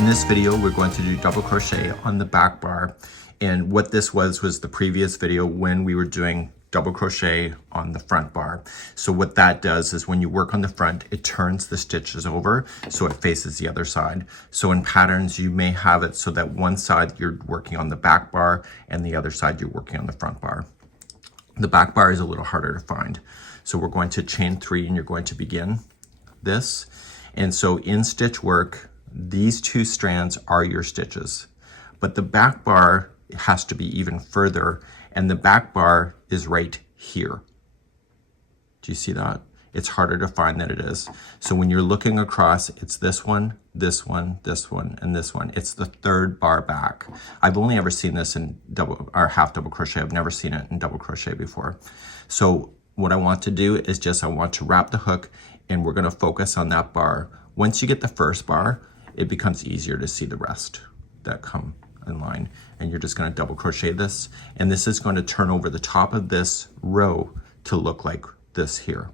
In this video, we're going to do double crochet on the back bar. And what this was the previous video when we were doing double crochet on the front bar. So what that does is when you work on the front, it turns the stitches over so it faces the other side. So in patterns, you may have it so that one side you're working on the back bar and the other side you're working on the front bar. The back bar is a little harder to find. So we're going to chain 3 and you're going to begin this. And so in stitch work, these 2 strands are your stitches, but the back bar has to be even further, and the back bar is right here. Do you see that? It's harder to find than it is. So when you're looking across, it's this one, this one, this one, and this one. It's the 3rd bar back. I've only ever seen this in double or half double crochet. I've never seen it in double crochet before. So what I want to do is I want to wrap the hook, and we're gonna focus on that bar. Once you get the first bar, it becomes easier to see the rest that come in line. And you're just going to double crochet this, and this is going to turn over the top of this row to look like this here.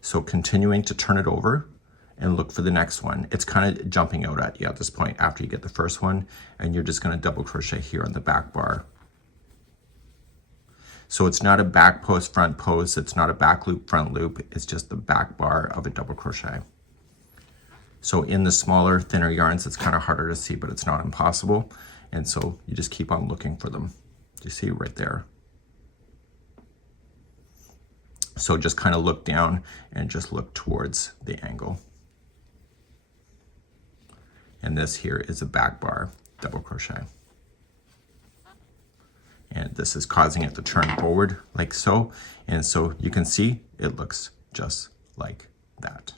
So continuing to turn it over and look for the next one. It's kind of jumping out at you at this point after you get the first one, and you're just going to double crochet here on the back bar. So it's not a back post, front post, it's not a back loop, front loop, it's just the back bar of a double crochet. So in the smaller, thinner yarns, it's kind of harder to see, but it's not impossible. And so you just keep on looking for them. You see right there. So just kind of look down and just look towards the angle. And this here is a back bar double crochet. And this is causing it to turn forward like so. And so you can see it looks just like that.